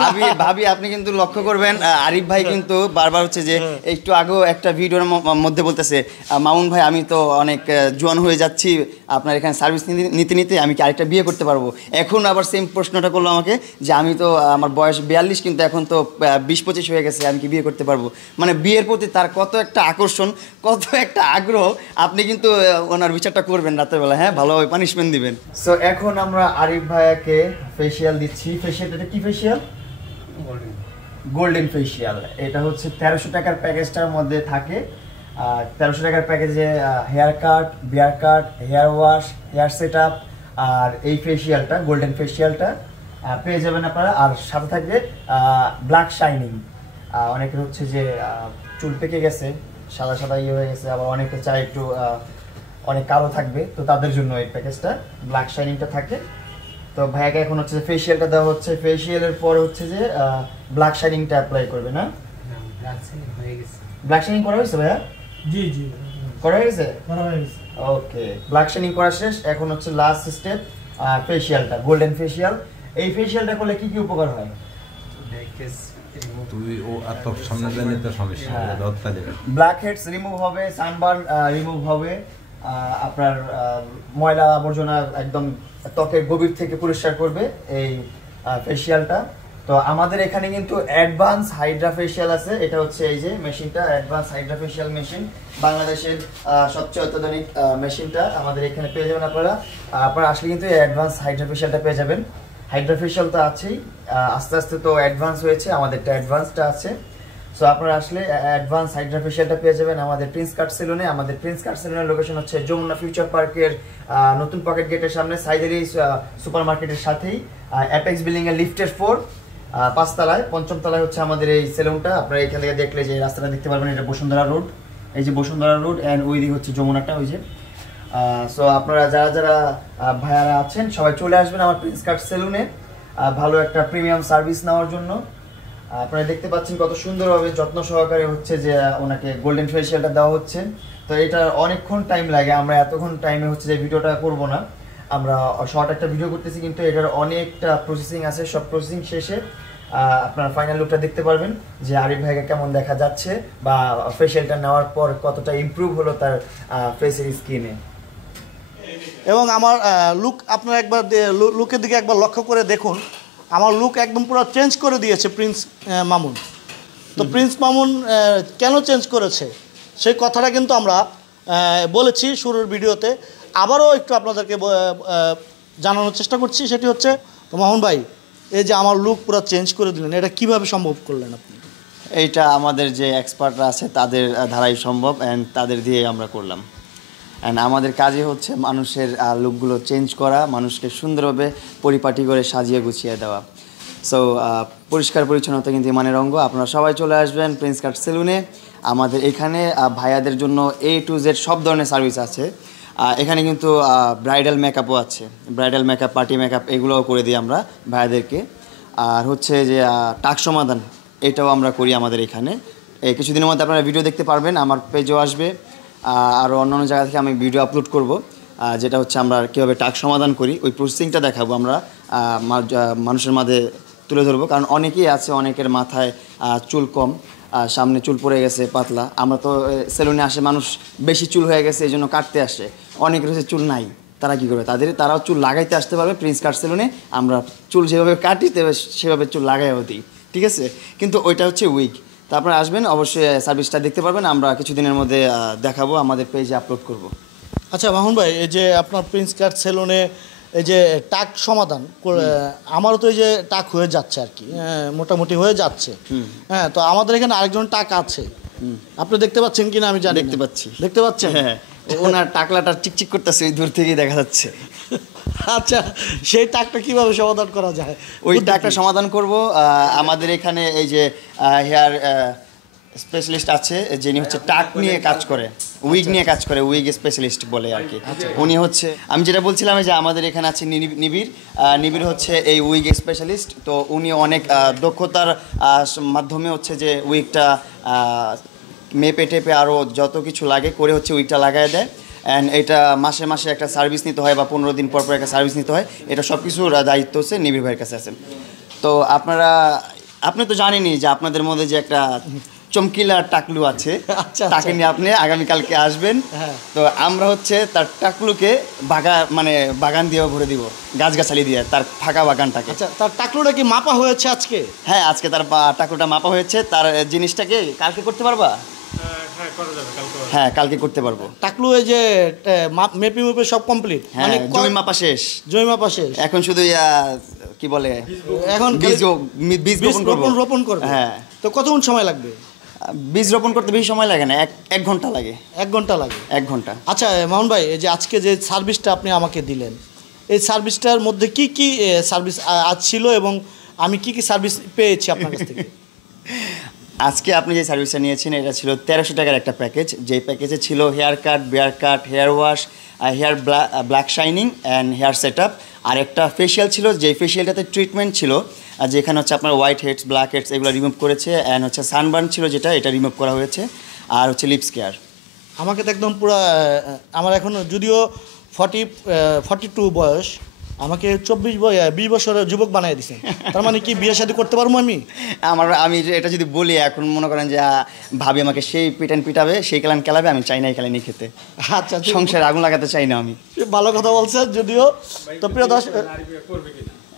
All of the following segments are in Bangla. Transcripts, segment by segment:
ভাবি ভাবি আপনি কিন্তু লক্ষ্য করবেন আরিফ ভাই কিন্তু বারবার হচ্ছে যে একটু আগেও একটা ভিডিওর মধ্যে বলতেছে মামুন ভাই আমি তো অনেক জোয়ান হয়ে যাচ্ছি আপনার এখানে সার্ভিস নিতে নিতে আমি কি আরেকটা বিয়ে করতে পারবো। এখন আবার সেম প্রশ্নটা করলো আমাকে যে আমি তো আমার বয়স 42 কিন্তু এখন তো 20-25 হয়ে গেছে, আমি কি বিয়ে করতে পারবো। মানে বিয়ের প্রতি তার কত একটা আকর্ষণ, কত একটা আগ্রহ। আপনি কিন্তু ওনার বিচারটা করবেন রাতের বেলা, হ্যাঁ ভালোভাবে পানিশমেন্ট দিবেন। সো এখন আমরা আরিফ ভাইয়াকে ফেসিয়াল দিচ্ছি। ফেসিয়ালটা কি ফেসিয়াল? Golden facial. এটা হচ্ছে 1300 টাকার প্যাকেজটার মধ্যে থাকে। 1300 টাকার প্যাকেজে hair cut, beard cut, hair wash, hair set up আর এই ফেসিয়ালটা গোল্ডেন ফেসিয়ালটা পেয়ে যাবেন আপনারা। আর সাথে থাকবে ব্ল্যাক শাইনিং। অনেকের হচ্ছে যে চুল পেকে গেছে, সাদা সাদা ইয়ে হয়ে গেছে, আবার অনেকে চায় একটু অনেক কালো থাকবে, তো তাদের জন্য এই প্যাকেজটা ব্ল্যাক শাইনিংটা থাকে। তো ভাইয়াকে এখন হচ্ছে ফেসিয়ালটা দেওয়া হচ্ছে, ফেসিয়ালের পরে হচ্ছে যে ব্ল্যাক শাইনিংটা অ্যাপ্লাই করবে না? ব্ল্যাক শাইনিং করা হয়েছে ভাইয়া? জি জি করা হয়েছে। ওকে, ব্ল্যাক শাইনিং করা শেষ। এখন হচ্ছে লাস্ট স্টেপ ফেসিয়ালটা, গোল্ডেন ফেসিয়াল। এই ফেসিয়ালটা করলে কি কি উপকার হয়? ব্ল্যাক হেডস রিমুভ হবে, সানবার্ন রিমুভ হবে, আপনার ময়লা আবর্জনা একদম ত্বকের গভীর থেকে পরিষ্কার করবে এই ফেসিয়ালটা। তো আমাদের এখানে কিন্তু অ্যাডভান্স হাইড্রা ফেসিয়াল আছে। এটা হচ্ছে এই যে মেশিনটা, অ্যাডভান্স হাইড্রা ফেসিয়াল মেশিন, বাংলাদেশের সবচেয়ে অত্যাধুনিক মেশিনটা আমাদের এখানে পেয়ে যাবেন আপনারা। আপনারা আসলে কিন্তু অ্যাডভান্স হাইড্রা ফেসিয়ালটা পেয়ে যাবেন। হাইড্রা ফেসিয়াল তো আছেই, আস্তে আস্তে তো অ্যাডভান্স হয়েছে, আমাদেরটা অ্যাডভান্সটা আছে। সো আপনারা আসলে অ্যাডভান্স হাইড্রা ফেসিয়ালটা পেয়ে যাবেন আমাদের প্রিন্স কাট সেলুনে। আমাদের প্রিন্স কাট সেলুনের লোকেশন হচ্ছে যমুনা ফিউচার পার্কের নতুন পকেট গেটের সামনে, সাইদেরি সুপার মার্কেটের সাথেই, অ্যাপেক্স বিল্ডিং এর লিফটের 4 5 তলায়, 5ম তলায় হচ্ছে আমাদের এই সেলুনটা। আপনারা এখান থেকে দেখলে যে রাস্তাটা দেখতে পারবেন, এটা বসুন্ধরা রোড, এই যে বসুন্ধরা রোড, অ্যান্ড ওই দিক হচ্ছে যমুনাটা, ওই যে। সো আপনারা যারা যারা ভাইয়ারা আছেন সবাই চলে আসবেন আমার প্রিন্স কাট সেলুনে ভালো একটা প্রিমিয়াম সার্ভিস নেওয়ার জন্য। আপনারা দেখতে পাচ্ছেন কত সুন্দরভাবে যত্ন সহকারে হচ্ছে যে ওনাকে গোল্ডেন ফেসিয়ালটা দেওয়া হচ্ছে। তো এটা অনেকক্ষণ টাইম লাগে, আমরা এতক্ষণ টাইমে হচ্ছে যে ভিডিওটা করব না, আমরা শর্ট একটা ভিডিও করতেছি, কিন্তু এটার অনেকটা প্রসেসিং আছে। সব প্রসেসিং শেষে আপনারা ফাইনাল লুকটা দেখতে পারবেন যে আরিফ ভাইকে কেমন দেখা যাচ্ছে বা ফেসিয়ালটা নেওয়ার পর কতটা ইমপ্রুভ হলো তার ফেসের স্কিনে। এবং আমার লুক আপনারা একবার লুকের দিকে একবার লক্ষ্য করে দেখুন, আমার লুক একদম পুরো চেঞ্জ করে দিয়েছে প্রিন্স মামুন। তো প্রিন্স মামুন কেন চেঞ্জ করেছে সেই কথাটা কিন্তু আমরা বলেছি শুরুর ভিডিওতে, আবারও একটু আপনাদেরকে জানানোর চেষ্টা করছি। সেটি হচ্ছে, তো মামুন ভাই এই যে আমার লুক পুরো চেঞ্জ করে দিলেন, এটা কিভাবে সম্ভব করলেন আপনি? এইটা আমাদের যে এক্সপার্টরা আছে তাদের ধারাই সম্ভব, অ্যান্ড তাদের দিয়ে আমরা করলাম। অ্যান্ড আমাদের কাজই হচ্ছে মানুষের লুকগুলো চেঞ্জ করা, মানুষকে সুন্দরভাবে পরিপাটি করে সাজিয়ে গুছিয়ে দেওয়া। সো পরিষ্কার পরিচ্ছন্নতা কিন্তু ইমানের অঙ্গ। আপনারা সবাই চলে আসবেন প্রিন্স কাট সেলুনে। আমাদের এখানে ভাইয়াদের জন্য A to Z সব ধরনের সার্ভিস আছে। এখানে কিন্তু ব্রাইডাল মেকআপও আছে, ব্রাইডাল মেকআপ, পার্টি মেকআপ এগুলোও করে দিই আমরা ভাইয়াদেরকে। আর হচ্ছে যে টাক সমাধান, এটাও আমরা করি আমাদের এখানে। কিছুদিনের মধ্যে আপনারা ভিডিও দেখতে পারবেন, আমার পেজও আসবে, আরও অন্যান্য জায়গা থেকে আমি ভিডিও আপলোড করব, যেটা হচ্ছে আমরা কীভাবে টাক সমাধান করি ওই প্রসেসিংটা দেখাবো আমরা, মানুষের মাঝে তুলে ধরবো। কারণ অনেকেই আছে, অনেকের মাথায় চুল কম, সামনে চুল পড়ে গেছে পাতলা। আমরা তো সেলুনে আসে মানুষ বেশি চুল হয়ে গেছে এই জন্য কাটতে আসে, অনেকের হচ্ছে চুল নাই, তারা কী করবে, তারাও চুল লাগাইতে আসতে পারবে প্রিন্স কাট সেলুনে। আমরা চুল যেভাবে কাটি সেভাবে চুল লাগাইও দিই, ঠিক আছে। কিন্তু ওইটা হচ্ছে উইক। তো আপনারা আসবেন, অবশ্যই সার্ভিসটা দেখতে পারবেন, আমরা কিছুদিনের মধ্যে দেখাবো, আমাদের পেজে আপলোড করব। আচ্ছা মামুন ভাই, এই যে আপনার প্রিন্স কাট সেলুনে এই যে টাক সমাধান, আমারও তো এই যে টাক হয়ে যাচ্ছে আর কি, মোটামুটি হয়ে যাচ্ছে। হ্যাঁ, তো আমাদের এখানে আরেকজন টাক আছে, আপনি দেখতে পাচ্ছেন কিনা আমি জানি। দেখতে পাচ্ছি। দেখতে পাচ্ছেন? হ্যাঁ, ওনার টাকলাটা চিকচিক করতেছে, ওই দূর থেকেই দেখা যাচ্ছে। আচ্ছা, সেই টাকটা কিভাবে সমাধান করা যায়? ওই টাকটা সমাধান করব। আমাদের এখানে এই যে হেয়ার স্পেশালিস্ট আছে, যিনি হচ্ছে টাক নিয়ে কাজ করে, উইগ নিয়ে কাজ করে, উইগ স্পেশালিস্ট বলে আর কি। উনি হচ্ছে, আমি যেটা বলছিলাম যে আমাদের এখানে আছে নিবিড় হচ্ছে এই উইগ স্পেশালিস্ট। তো উনি অনেক দক্ষতার মাধ্যমে হচ্ছে যে উইগটা মেপে টেপে আরও যত কিছু লাগে করে হচ্ছে উইগটা লাগাই দেয়। অ্যান্ড এটা মাসে মাসে একটা সার্ভিস নিতে হয় বা 15 দিন পর পর একটা সার্ভিস নিতে হয়। এটা সব কিছুর দায়িত্ব হচ্ছে নিবিড় ভাইয়ের কাছে আছে। তো আপনি তো জানেনই যে আপনাদের মধ্যে যে একটা চমকিলা টাকলু আছে, আচ্ছা, তাকে নিয়ে আপনি আগামীকালকে আসবেন। হ্যাঁ। তো আমরা হচ্ছে তার টাকলুকে বাগান দিয়ে ভরে দিব, গাছগাছালি দিয়ে তার ফাঁকা বাগানটাকে। আচ্ছা, তার টাকলুটা কি মাপা হয়েছে আজকে? হ্যাঁ, আজকে তার টাকলুটা মাপা হয়েছে। তার জিনিসটাকে কালকে করতে পারবা? হ্যাঁ, কালকে করতে পারবো। টাকলু এই যে মেপে সব কমপ্লিট, হ্যাঁ, জমি মাপা শেষ, জমি মাপা শেষ। এখন শুধু কি বলে এখন বীজ রোপণ করবে। হ্যাঁ। তো কতক্ষণ সময় লাগবে? বীজ রোপণ করতে বেশি সময় লাগে না, এক ঘন্টা লাগে। 1 ঘন্টা লাগে? 1 ঘন্টা। আচ্ছা মামুন ভাই, এই যে আজকে যে সার্ভিসটা আপনি আমাকে দিলেন, এই সার্ভিসটার মধ্যে কি কি সার্ভিস আজ ছিল এবং আমি কি কি সার্ভিস পেয়েছি আপনার কাছ থেকে? আজকে আপনি যে সার্ভিসটা নিয়েছেন এটা ছিল 1300 টাকার একটা প্যাকেজ। যেই প্যাকেজে ছিল hair cut, beard cut, hair wash, hair black shining and hair set up. আর একটা ফেশিয়াল ছিল, যেই ফেশিয়ালটাতে ট্রিটমেন্ট ছিল, যেখানে হচ্ছে আপনার হোয়াইট হেডস, ব্ল্যাক হেডস এগুলো রিমুভ করেছে। অ্যান্ড হচ্ছে সানবার্ন ছিল যেটা, এটা রিমুভ করা হয়েছে। আর হচ্ছে লিপস কেয়ার। আমাকে তো একদম পুরো, আমার এখন যদিও 42 বয়স, আমাকে 20 বছরের যুবক বানিয়ে দিছেন। তার মানে কি বিয়ে শাদী করতে পারবো আমি? আমি এটা যদি বলি, এখন মনে করেন যে ভাবি আমাকে সেই পিটাবে, সেই খেলান খেলাবে, আমি চাই না এই খেলানি খেতে। আচ্ছা, সংসারে আগুন লাগাতে চাই না আমি। ভালো কথা বলছেন যদিও। তো প্রিয় দর্শক,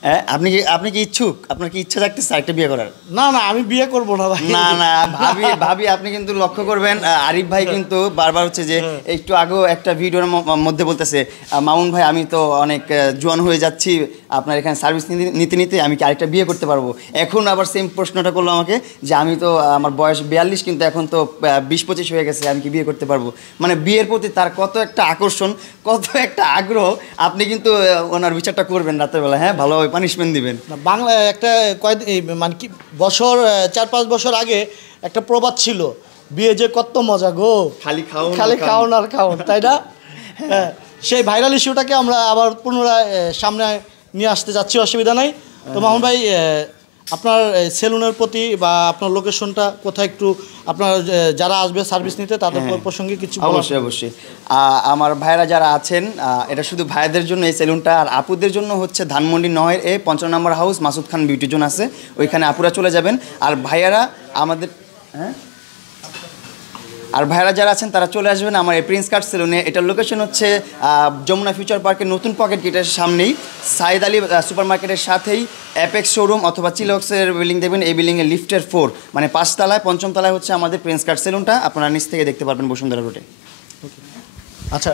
হ্যাঁ, আপনি কি ইচ্ছুক? আপনার কি ইচ্ছা থাকতেছে আরেকটা বিয়ে করার? না আমি বিয়ে করবো না ভাই। না ভাবি আপনি কিন্তু লক্ষ্য করবেন, আরিফ ভাই কিন্তু বারবার হচ্ছে যে একটু আগেও একটা ভিডিওর মধ্যে বলতেছে, মামুন ভাই আমি তো অনেক জোয়ান হয়ে যাচ্ছি, আপনার এখানে সার্ভিস নিতে নিতে আমি কি আরেকটা বিয়ে করতে পারবো? এখন আবার সেম প্রশ্নটা করলো আমাকে যে আমি তো, আমার বয়স 42, কিন্তু এখন তো 20-25 হয়ে গেছে, আমি কি বিয়ে করতে পারবো? মানে বিয়ের প্রতি তার কত একটা আকর্ষণ, কত একটা আগ্রহ। আপনি কিন্তু ওনার বিচারটা করবেন রাতেরবেলা, হ্যাঁ, ভালোভাবে পানিশমেন্ট দিবেন। বাংলা একটা মানে কি 4-5 বছর আগে একটা প্রবাদ ছিল, বিয়ে যে কত মজা গো, খালি খাওন আর খাওন, তাই না? হ্যাঁ, সেই ভাইরাল ইস্যুটাকে আমরা আবার পুনরায় সামনে নিয়ে আসতে যাচ্ছি, অসুবিধা নাই। তো মামুন ভাই, আপনার সেলুনের প্রতি বা আপনার লোকেশনটা কোথায়, একটু আপনার যারা আসবে সার্ভিস নিতে তাদের প্রসঙ্গে কিছু? অবশ্যই আমার ভাইরা যারা আছেন, এটা শুধু ভাইদের জন্য এই সেলুনটা। আর আপুদের জন্য হচ্ছে ধানমন্ডি 9 55 নম্বর হাউস মাসুদ খান বিউটি জোন আছে, ওইখানে আপুরা চলে যাবেন। আর ভাইয়ারা আমাদের, হ্যাঁ, আর ভাইরা যারা আছেন তারা চলে আসবেন আমার এই প্রিন্স কাট সেলুনে। এটার লোকেশন হচ্ছে যমুনা ফিউচার পার্কের নতুন পকেট গেটের সামনেই, সাইদ আলী সুপার মার্কেটের সাথেই অ্যাপেক্স শোরুম অথবা চিলক্সের বিল্ডিং দেখবেন, এই বিল্ডিংয়ের লিফটের 4, মানে 5 তলায়, 5ম তলায় হচ্ছে আমাদের প্রিন্স কাট সেলুনটা। আপনারা নিচ থেকে দেখতে পারবেন বসুন্ধরা রোডে। আচ্ছা।